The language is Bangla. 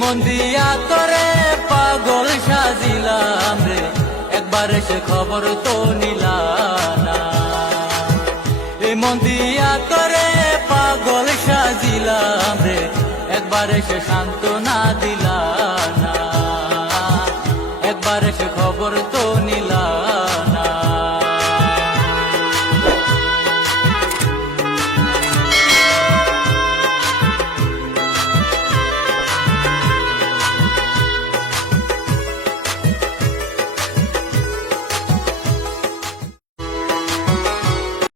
মন দিয়া তোরে পাগল সাজিলাম রে, একবার এসে খবর তো নিলা না। এই মন দিয়া তোরে পাগল সাজিলাম রে, একবার এসে সান্ত্বনা দিলা